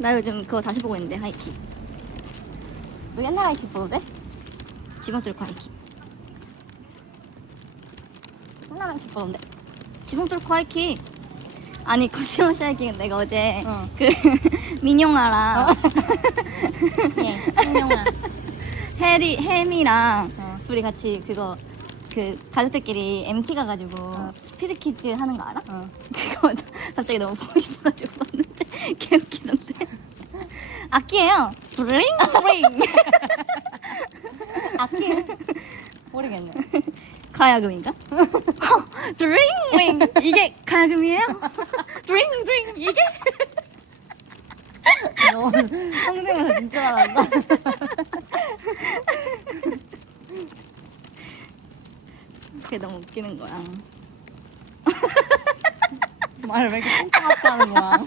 나 요즘 그거 다시 보고 있는데, 하이킥. 너 옛날 하이킥 보도 돼? 지붕 뚫고 하이킥. 옛날 하이킥 보던데. 지붕 뚫고 하이킥. 아니, 거침없이 하이킥은 내가 어제 그 민용아랑 예, 민용아. 혜미랑 둘이 같이 그거 그 가족들끼리 MT 가가지고 스피드키즈 하는 거 알아? 그거 갑자기 너무 보고 싶어가지고 봤는데 개웃기던데. 악기예요. 브링 브링. 악기? 모르겠네. 가야금인가? 브링 브링. 이게 가야금이에요? 브링 브링. 이게? 너 성대모사 진짜 잘한다. 그게 너무 웃기는 거야. 말을 왜 이렇게 똥같이 하는 거야?